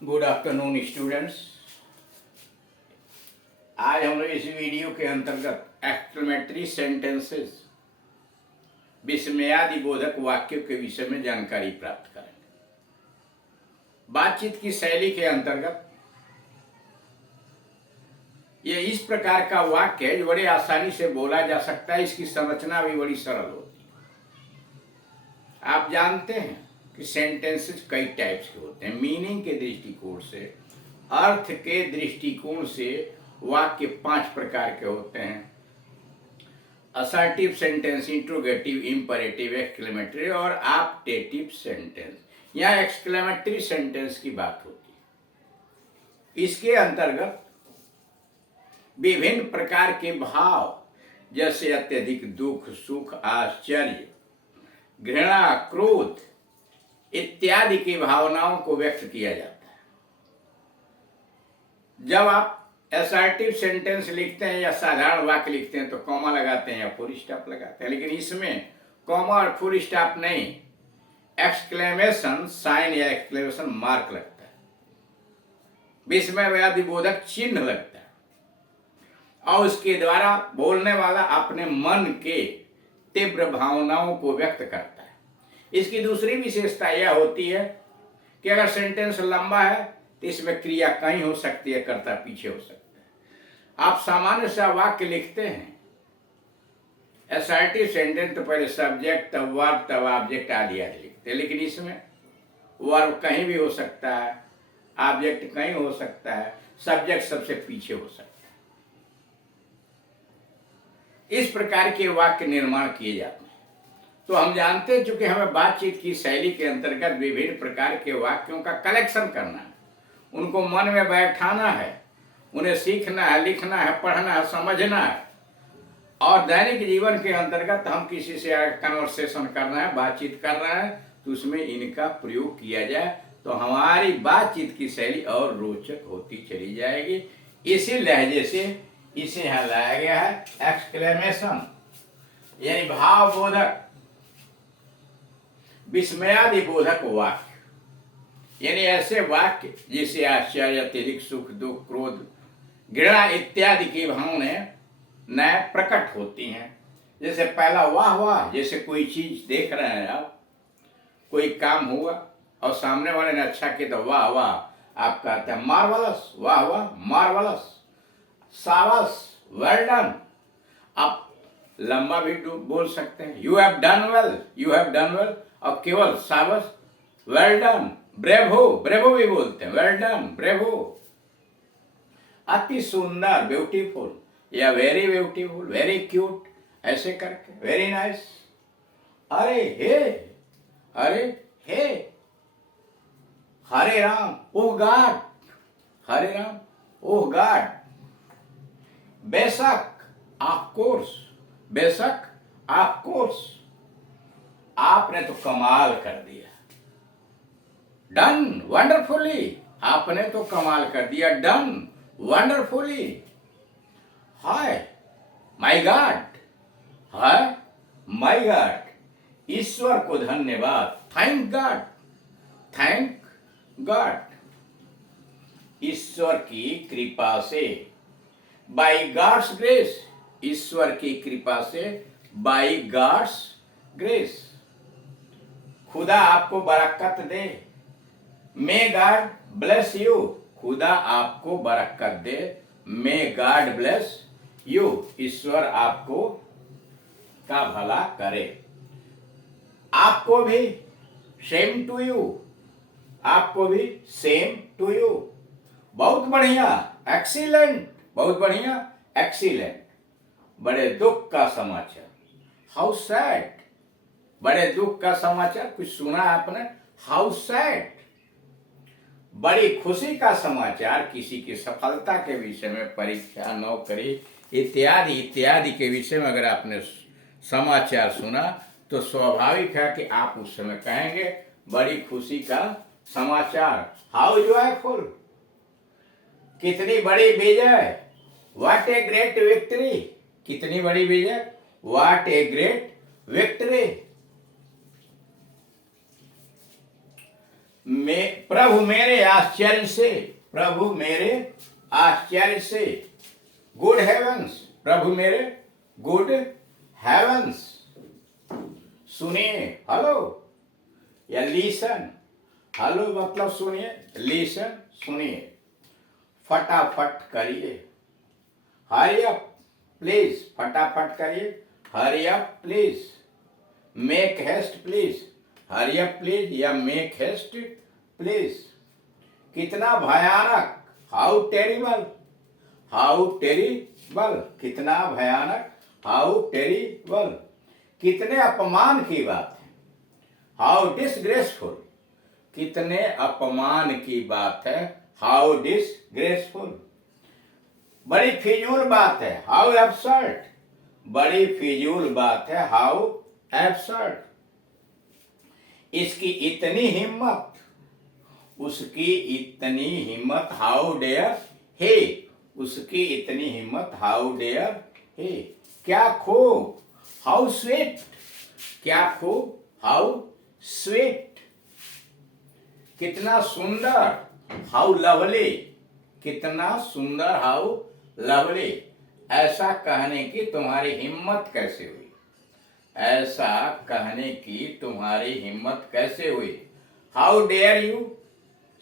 Good afternoon students. आज हम लोग इस वीडियो के अंतर्गत एक्सक्लेमेटरी सेंटेंसेस विस्मयादि बोधक वाक्यों के विषय में जानकारी प्राप्त करेंगे। बातचीत की शैली के अंतर्गत ये इस प्रकार का वाक्य है जो बड़े आसानी से बोला जा सकता है। इसकी संरचना भी बड़ी सरल होती है। आप जानते हैं कि सेंटेंसेस कई टाइप्स के होते हैं। मीनिंग के दृष्टिकोण से, अर्थ के दृष्टिकोण से वाक्य 5 प्रकार के होते हैं: assertive sentence, interrogative, imperative, exclamatory और ऑप्टेटिव सेंटेंस। यहाँ एक्सक्लेमेटरी सेंटेंस की बात होती है। इसके अंतर्गत विभिन्न प्रकार के भाव जैसे अत्यधिक दुख, सुख, आश्चर्य, घृणा, क्रोध इत्यादि की भावनाओं को व्यक्त किया जाता है। जब आप असर्टिव सेंटेंस लिखते हैं या साधारण वाक्य लिखते हैं तो कॉमा लगाते हैं या फुल स्टॉप लगाते हैं, लेकिन इसमें कॉमा और फुल स्टॉप नहीं, एक्सक्लेमेशन साइन या एक्सक्लेमेशन मार्क लगता है, विस्मय बोधक चिन्ह लगता है और उसके द्वारा बोलने वाला अपने मन के तीव्र भावनाओं को व्यक्त करता है। इसकी दूसरी विशेषता यह होती है कि अगर सेंटेंस लंबा है तो इसमें क्रिया कहीं हो सकती है, कर्ता पीछे हो सकता है। आप सामान्य सा वाक्य लिखते हैं असर्टिव सेंटेंस तो पहले सब्जेक्ट, तब वर्ब, तब ऑब्जेक्ट आदि आदि लिखते हैं, लेकिन इसमें वर्ब कहीं भी हो सकता है, ऑब्जेक्ट कहीं हो सकता है, सब्जेक्ट सबसे पीछे हो सकता है। इस प्रकार के वाक्य निर्माण किए जाते हैं। तो हम जानते हैं चूंकि हमें बातचीत की शैली के अंतर्गत विभिन्न प्रकार के वाक्यों का कलेक्शन करना है, उनको मन में बैठाना है, उन्हें सीखना है, लिखना है, पढ़ना है, समझना है और दैनिक जीवन के अंतर्गत हम किसी से कन्वर्सेशन करना है, बातचीत कर रहे हैं तो उसमें इनका प्रयोग किया जाए तो हमारी बातचीत की शैली और रोचक होती चली जाएगी। इसी लहजे से इसे यहाँ लाया गया है एक्सक्लेमेशन, यानी भावबोधक, विस्मयादि बोधक वाक्य, यानी ऐसे वाक्य जिसे आश्चर्य, अत्यधिक सुख, दुख, क्रोध, घृणा इत्यादि की भावनाएं प्रकट होती हैं। जैसे पहला वाह वाह, जैसे कोई चीज देख रहे हैं आप, कोई काम हुआ और सामने वाले ने अच्छा किया तो वाह वाह, आप कहते हैं मार्वलस, वाह वाह, मार्वलस, शाबाश, वेल डन। आप लंबा भी बोल सकते हैं, you have done well, you have done well, और केवल शाबाश, वेल डन, ब्रेवो, ब्रेवो भी बोलते हैं, वेल डन, ब्रेवो, अति सुंदर, ब्यूटीफुल या वेरी ब्यूटीफुल, वेरी क्यूट, ऐसे करके वेरी नाइस, अरे हे, अरे हे, हरे राम, ओह गॉड, हरे राम, ओह गॉड, बेशक, ऑफ कोर्स, बेशक, ऑफ कोर्स, आपने तो कमाल कर दिया, डन वंडरफुली, आपने तो कमाल कर दिया, डन वंडरफुली, हाय माय गॉड, हाय माय गॉड, ईश्वर को धन्यवाद, थैंक गॉड, थैंक गॉड, ईश्वर की कृपा से, बाय गॉड्स ग्रेस, ईश्वर की कृपा से, बाय गॉड्स ग्रेस, खुदा आपको बरकत दे, मे गॉड ब्लेस यू, खुदा आपको बरकत दे, मे गॉड ब्लेस यू, ईश्वर आपको का भला करे, आपको भी सेम टू यू, आपको भी सेम टू यू, बहुत बढ़िया, एक्सीलेंट, बहुत बढ़िया, एक्सीलेंट, बड़े दुख का समाचार, हाउ सैड, बड़े दुख का समाचार, कुछ सुना आपने, हाउ सैड, बड़ी खुशी का समाचार, किसी की सफलता के विषय में, परीक्षा, नौकरी इत्यादि इत्यादि के विषय में अगर आपने समाचार सुना तो स्वाभाविक है कि आप उस समय कहेंगे बड़ी खुशी का समाचार, हाउ जॉयफुल, कितनी बड़ी विजय, व्हाट ए ग्रेट विक्ट्री, कितनी बड़ी विजय, व्हाट ए ग्रेट विक्ट्री। प्रभु मेरे आश्चर्य से, प्रभु मेरे आश्चर्य से, गुड हेवंस, प्रभु मेरे गुड हेवंस। सुनिए, हेलो या लीसन। हेलो मतलब सुनिए, लीसन सुनिए। फटाफट करिए, हरी अप प्लीज, फटाफट करिए, hurry up please, make haste please, hurry up please या मेक हेस्ट प्लीज। कितना भयानक, हाउ टेरिबल, हाउ टेरिबल, कितना भयानक, हाउ टेरिबल, कितने अपमान की बात है, हाउ डिसग्रेसफुल, कितने अपमान की बात है, हाउ डिसग्रेसफुल। बड़ी फिजूल बात है, हाउ एब्सर्ड, बड़ी फिजूल बात है, हाउ एब्सर्ड। इसकी इतनी हिम्मत, उसकी इतनी हिम्मत, हाउ डेयर हे, उसकी इतनी हिम्मत, हाउ डेयर हे। क्या खूब, हाउ स्वीट, क्या खूब, हाउ स्वीट। कितना सुंदर, हाउ लवली, कितना सुंदर, हाउ लवली। ऐसा कहने की तुम्हारी हिम्मत कैसे हुई, ऐसा कहने की तुम्हारी हिम्मत कैसे हुई। How dare you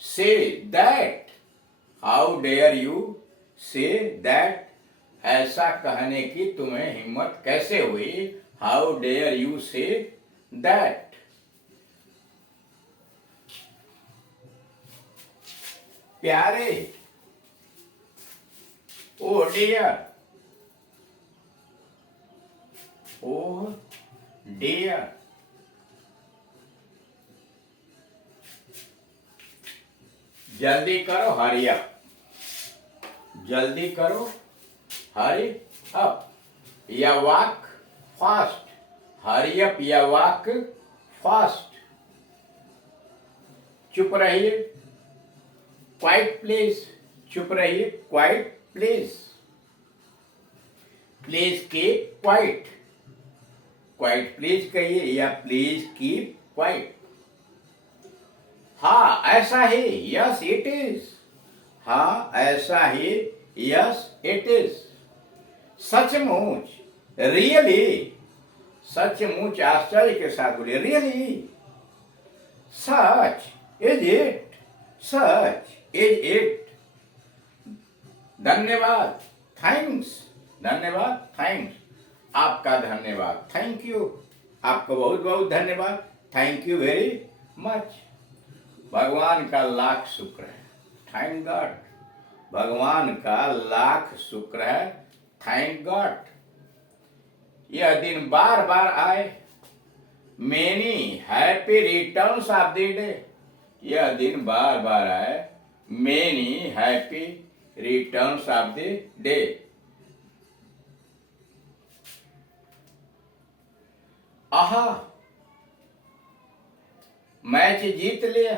say that, how dare you say that, ऐसा कहने की तुम्हें हिम्मत कैसे हुई, how dare you say that. प्यारे, ओ डियर, ओ डियर। जल्दी करो, हरी अप, जल्दी करो, हरी अप या वॉक फास्ट, हरी अप या वॉक फास्ट। चुप रहिए, क्वाइट प्लीज, चुप रहिए, quite please, please keep quiet, quite please कहिए या प्लीज कीप क्वाइट। हाँ ऐसा ही, यस इट इज, हाँ ऐसा ही, यस इट इज। सचमुच, रियली, सचमुच आश्चर्य के साथ बोलिए, really. Such is it, such is it. धन्यवाद, थैंक्स, धन्यवाद, थैंक्स, आपका धन्यवाद, थैंक यू, आपको बहुत बहुत धन्यवाद, थैंक यू वेरी मच। भगवान का लाख शुक्र है, थैंक गॉड, भगवान का लाख शुक्र है, थैंक गॉड। यह दिन बार बार आए, many happy returns of the day, यह दिन बार बार आए, many happy returns of the day. आहा, मैच जीत लिया,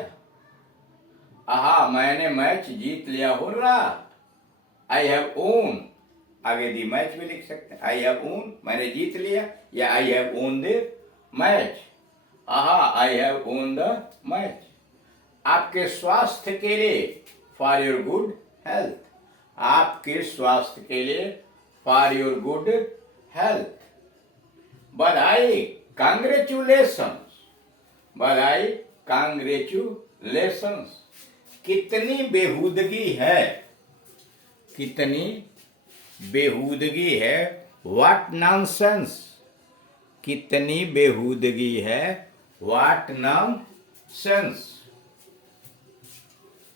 आहा मैंने मैच जीत लिया, हो रहा, आई हैव ओन, आगे दी मैच भी लिख सकते हैं, आई हैव ओन मैंने जीत लिया, या I have won the match, आहा I have won the match. आपके स्वास्थ्य के लिए, फॉर योर गुड हेल्थ, आपके स्वास्थ्य के लिए, फॉर योर गुड हेल्थ। बधाई, कांग्रेचुलेशंस, बधाई, कांग्रेचुलेशंस। कितनी बेहूदगी है, कितनी बेहूदगी है, व्हाट नॉनसेंस, कितनी बेहूदगी है, व्हाट नॉनसेंस।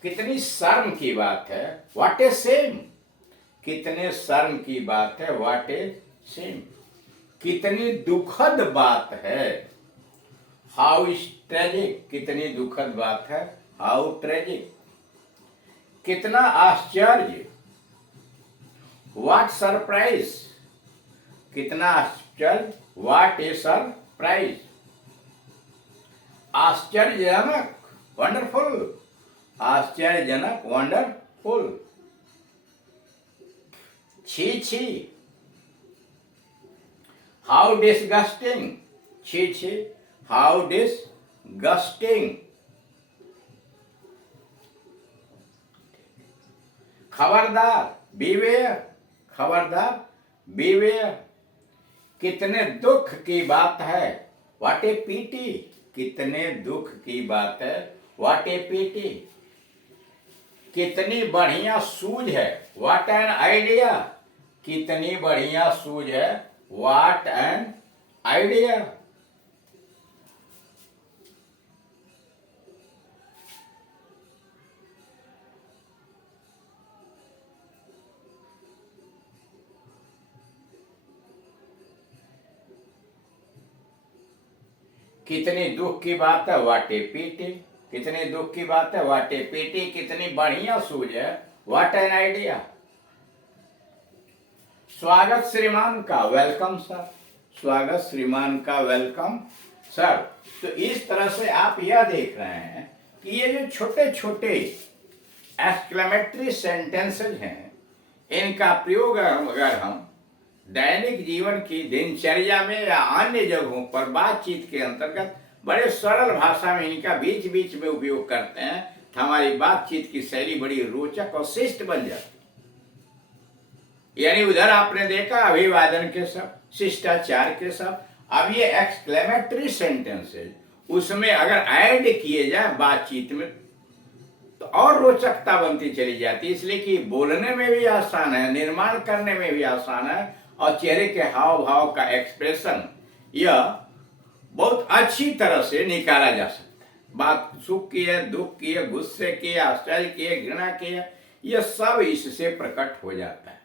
कितनी शर्म की बात है, व्हाट ए शेम, कितने शर्म की बात है, व्हाट ए शेम। कितनी दुखद बात है, हाउ ट्रेजिक, कितनी दुखद बात है, हाउ ट्रेजिक। कितना आश्चर्य, व्हाट सरप्राइज, कितना आश्चर्य, व्हाट ए सरप्राइज। आश्चर्यजनक, वंडरफुल, आश्चर्यजनक, वंडरफुल। छी छी, हाउ डिसगस्टिंग, छी छी, हाउ डिसगस्टिंग। खबरदार, बीवेयर, खबरदार, बीवेयर। कितने दुख की बात है, व्हाट ए पीटी, कितने दुख की बात है, व्हाट ए पीटी। कितनी बढ़िया सूझ है, व्हाट एन आइडिया, कितनी बढ़िया सूझ है, व्हाट एन आइडिया। कितनी दुख की बात है, व्हाट ए पीटी, कितनी दुख की बात है, व्हाट ए पीटी। कितनी बढ़िया सूझ है, व्हाट एन आइडिया। स्वागत श्रीमान का, वेलकम सर, स्वागत श्रीमान का, वेलकम सर। तो इस तरह से आप यह देख रहे हैं कि ये जो छोटे छोटे एक्सक्लेमेटरी सेंटेंसेज हैं, इनका प्रयोग अगर हम दैनिक जीवन की दिनचर्या में या अन्य जगहों पर बातचीत के अंतर्गत बड़े सरल भाषा में इनका बीच बीच में उपयोग करते हैं, तो हमारी बातचीत की शैली बड़ी रोचक और शिष्ट बन जाती। यानी उधर आपने देखा अभिवादन के शब्द, शिष्टाचार के शब्द। अब ये एक्सक्लेमेटरी सेंटेंसेज, उसमें अगर ऐड किए जाए बातचीत में तो और रोचकता बनती चली जाती, इसलिए कि बोलने में भी आसान है, निर्माण करने में भी आसान है, और चेहरे के हाव भाव का एक्सप्रेशन यह बहुत अच्छी तरह से निकाला जा सकता है। बात सुख की है, दुख की है, गुस्से की है, आश्चर्य की है, घृणा की है, यह सब इससे प्रकट हो जाता है।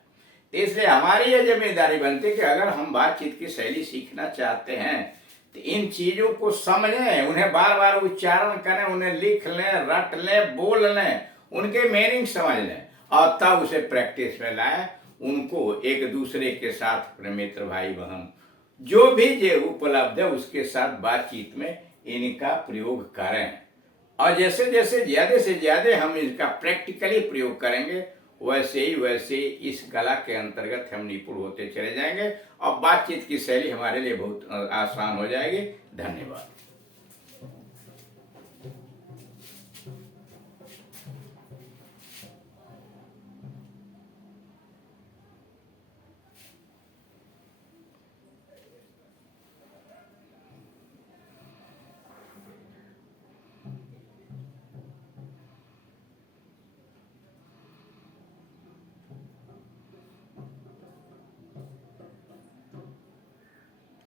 इसलिए हमारी यह जिम्मेदारी बनती है कि अगर हम बातचीत की शैली सीखना चाहते हैं तो इन चीजों को समझें, उन्हें बार बार उच्चारण करें, उन्हें लिख लें, रट लें, बोल लें, उनके मीनिंग समझ लें, और तब उसे प्रैक्टिस में लाएं। उनको एक दूसरे के साथ, अपने मित्र भाई बहन जो भी जो उपलब्ध है उसके साथ बातचीत में इनका प्रयोग करें। और जैसे जैसे ज्यादा से ज्यादा हम इसका प्रैक्टिकली प्रयोग करेंगे, वैसे ही इस कला के अंतर्गत हम निपुण होते चले जाएंगे और बातचीत की शैली हमारे लिए बहुत आसान हो जाएगी। धन्यवाद।